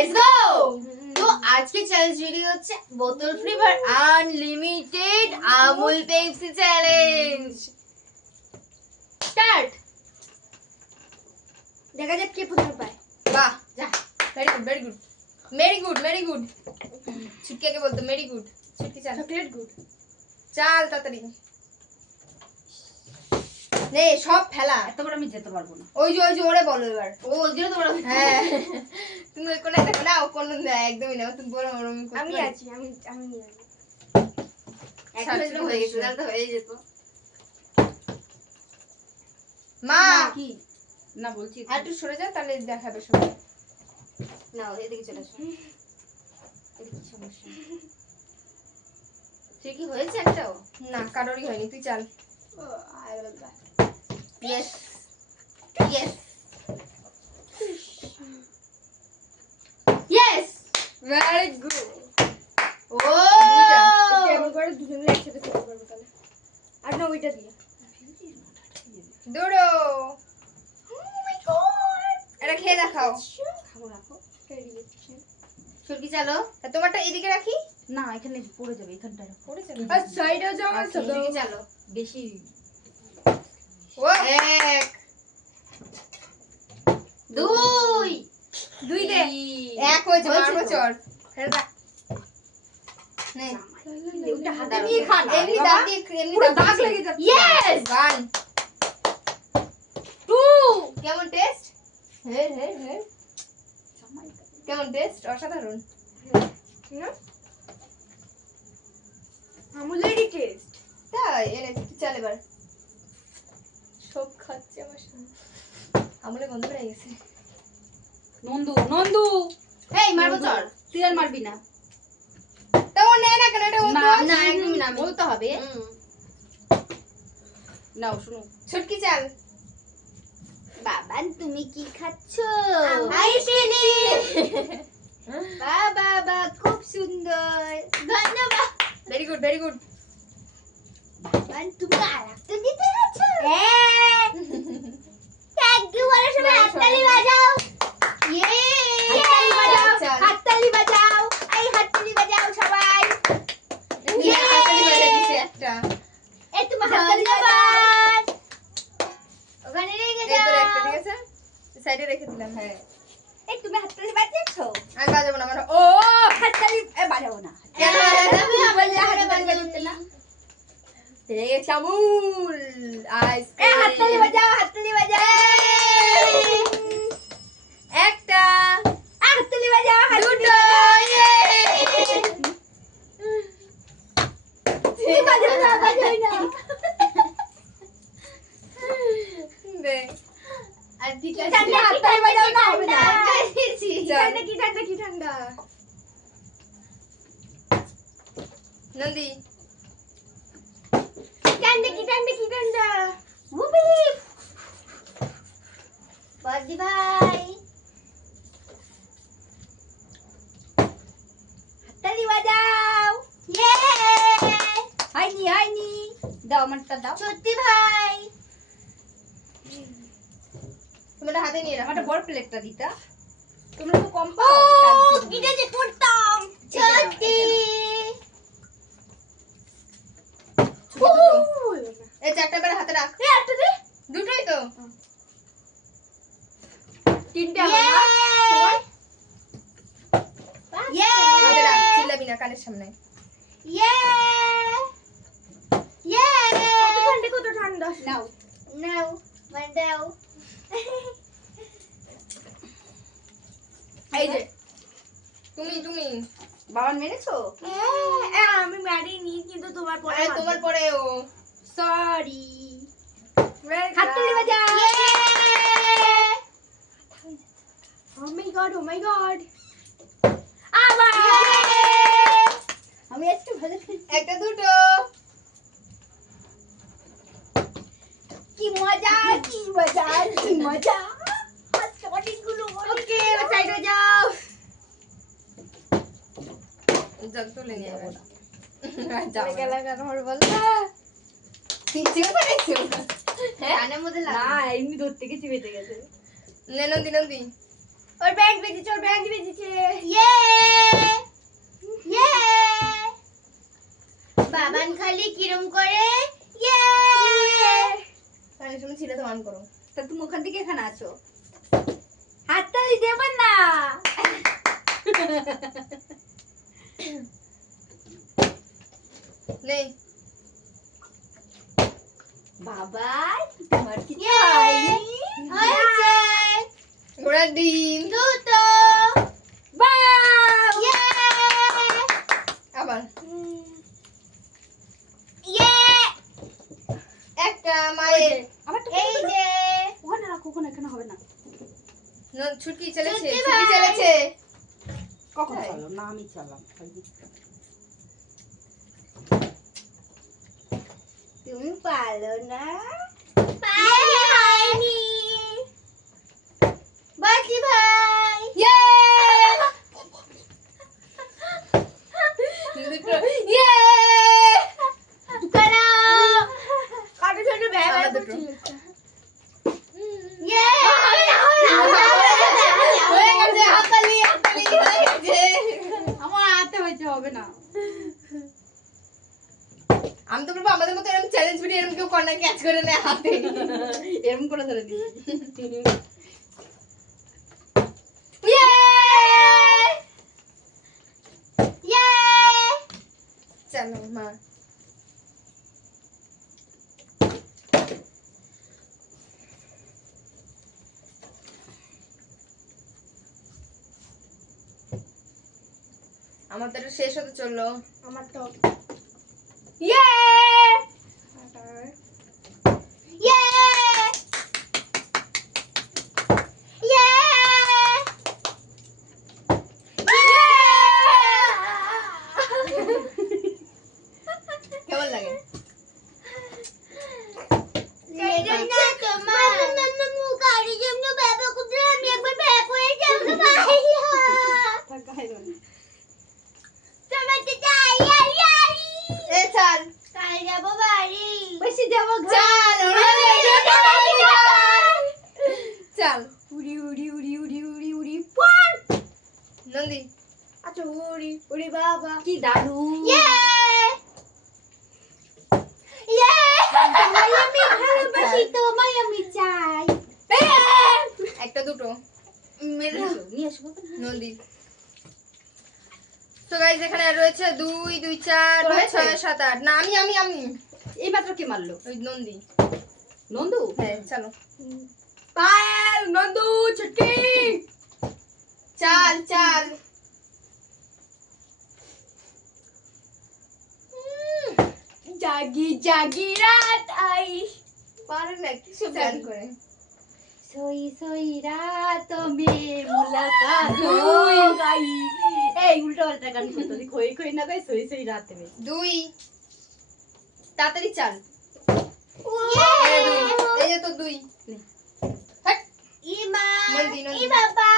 Let's go. তো আজকে challenge video হচ্ছে বোতল free but unlimited Amul Pepsi challenge. Start. দেখা যাক কে প্রথম পায়। বাহ, যা, very good very good very good very good. ছুটকিকে বলতো ভেরি গুড। ছুটকি চাল, চকলেট গুড। চাল তাড়াতাড়ি নে, সব ফেলা। এতবার আমি যেতে পারবো না। ওই যে ওরে বলো এবার। ও ওই জন্য তোমরা হ্যাঁ, তুমি ওই কোনে দেখো না, ও কোন একদমই না, তুমি বলো ওরম করতে আমি পারি। আছি, আমি নিয়ে যাবো। একটা হয়ে গেছে, তাহলে তো হয়ে যেত। মা কি না বলছি আর একটু সরে যাও, তাহলে দেখাবে সবাই। নাও এদিকে চলে আসো। এদিকে সমস্যা নেই। তুই কি হয়েছে একটাও? না, কারোরই হয়নি, তুই চাল। Yes yes yes, very good. ও কেমন করে দুজন মিলে একসাথে খেতে পারবো তাহলে। আর না ওইটা দিয়ে। দৌড়ো। এটা খেয়ে দেখাও। খাবো, রাখো। ছুটকি চালো। আর তোমারটা এদিকে রাখি। না, এখানে পড়ে যাবে, এখানটা রাখো। পড়ে যাবে। আর সাইডে যাও আর আচ্ছা, এদিকে চালো। বেশি ও এক, দুই দুই দে। এক হয়েছে, মারবো চর। ফেলে রাখ। নে, ওটা হাতে নিয়ে খা না। এমনি দাগ দিয়ে, এমনি পুরো দাগ দাগ দিয়ে। লেগে যাচ্ছে। Yes, 1 two. কেমন টেস্ট? হে হে হে, কেমন টেস্ট? অসাধারণ না আমুলেরই টেস্ট। তাই এনে তুই চাল এবার। সব খাচ্ছে আমার সামনে, আমলে গন্ধ বেড়ে গেছে। নন্দু নন্দু, এই মারবো চর। তুই আর মারবি না। তা ও নেয় না কেন? এটা ও না তো না, একদমই না, বলতে হবে। নাও শুনো। ছুটকি চাল। বাবান তুমি কি খাচ্ছ? বাবা বাবা খুব সুন্দর। ধন্যবাদ। Very good very good. Baban তুমি আরেকটা দিতে যাচ্ছ? হ্যাঁ। থ্যাংক ইউ বলার সময় হাততালি বাজাও। ইয়ে, হাততালি বাজাও, চাল। হাততালি বাজাও। এই হাততালি বাজাও সবাই। হাততালি বাজিয়ে দিছে একটা। এই তোমার হাততালি ধন্যবাদ। ওখানে রেখে এই তোর দাও। একটা, ঠিক আছে? সাইডে রেখে দিলাম। হ্যাঁ, এই তুমি হাততালি বাজিয়েছো? আমি বাজাবো না, মানে ও হাততালি বাজাবো না। কেন তুমি বললে হাততালি হাততালি বাজাও বাজাতে না। পেয়ে গেছি আমুল আইসক্রিম। এই হাততালি বাজাও, হাততালি বাজাও। একটা, হাততালি বাজাও, হাততালি দুটো, বাজাও না, বাজাও না। দে। আর ঠিক কি ঠান্ডা, হাততালি বাজাও না, হবে না। আছে। ঠান্ডা কি ঠান্ডা কি ঠান্ডা। নন্দী, ঠান্ডা কি ঠান্ডা কি ঠান্ডা। উবি। বাদি ভাই। হাততালি বাজাও। ইয়ে। হয়নি হয়নি। দাও আমারটা দাও। সত্যি ভাই। তুমি এটা হাতে নিয়ে রাখো। আমারটা বড় প্লেটটা দিতা। তোমরা তো কম ও পাও। তার জন্য। এটা যে করতাম। সত্যি। ছোট দুটো। এই চারটা বেলা হাতে রাখ। এই আটটা দে। দুটোই তো। তিনটে আমার না? তোমার? ইয়ে। হাতে রাখ, চিল্লাবি না কানের সামনে। ইয়ে। ইয়ে। কত ঠান্ডা। নাও। নাও। মানে দাও। এই যে তুমি তুমি বাবা মেরেছো? আমি মারিনি কিন্তু তোমার পরে আরে তোমার পরে ও। সরি। হাততালি বাজাও। ইয়ে। Oh my god, oh my god. আবার আমি আজকে ভালো খেলছি। একটা দুটো। কি মজা কি মজা কি মজা। আজকে অনেকগুলো ওকে, এবার সাইডে যাও। জল তুলে নিয়ে যাবে না। যাও না। গেলা কেন আমার বল। কিচ্ছু করেছো? হ্যাঁ? কানের মধ্যে না লাগবে। এমনি ধরতে গেছি বেঁচে গেছে। নে নন্দী নন্দী। ওর ব্যান্ড বেজেছে, ওর ব্যান্ড বেজেছে। ইয়ে ইয়ে বাবান খালি কিরম করে ইয়ে তাহলে তুমি ছিলে তো অন করো। তা তুমি ওখান থেকে এখানে আছো, হাততালি দেবেন না। নেই বাবা তোমার কি হয়েছে ঘোড়ার ডিম দুটো বাহ ইয়ে আবার ইয়ে একটা মায়ের আমার তো এই যে ওখানে রাখো, ওখানে এখানে হবে না। ছুটকি চলেছে ছুটকি ছুটকি ভাই। চলেছে কখন তাই? চালাম না, আমি চালাম। তুমি পারো না। পারি হয়নি বাকি ভাই ইয়ে দুটো ইয়ে করো কারোর জন্য ভ্যা ভ্যা আমার দুটো। করছিল। ইয়ে হয়ে গেছে হাততালি হাততালি হয়ে গেছে আমার হাতে হয়েছে, হবে না। আমি তো বলবো আমাদের মতো এরকম চ্যালেঞ্জ ভিডিও এরকম কেউ কর্নার ক্যাচ করে নেয় হাতে এরকম করে ধরে দিচ্ছি। ইয়ে ইয়ে চলো মা আমার তো এটা শেষ হতে চললো আমার তো ইয়ে ইয়ে ইয়ে কেমন লাগে এ চল বেশি যাবো চল চল উড়ি উড়ি উড়ি উড়ি উড়ি উড়ি। নন্দী আচ্ছা উড়ি উড়ি বাবা কি দারুণ। ভালোবাসি তোমায় আমি চাই। একটা দুটো মেরে দাও। নিয়ে আসবো। নন্দী তো গাইস এখানে আর রয়েছে 2 2 4 5 হয়েছে? 6 7 8 না আমি এই মাত্র কে মারলো? ওই নন্দী নন্দু। হ্যাঁ চলো পায়েল নন্দু ছুটি। চাল চাল জাগি জাগি রাত আই পারে না কিছু প্ল্যান করে सोई सोई रात में मुलाकात हो गई। এই উল্টো পাল্টা গান করতে দি, খই খই না গাই সোই সোই রাত में। 2 তাড়াতাড়ি চাল এই যে তো 2 ইমা নন্দী নন্দী বাবা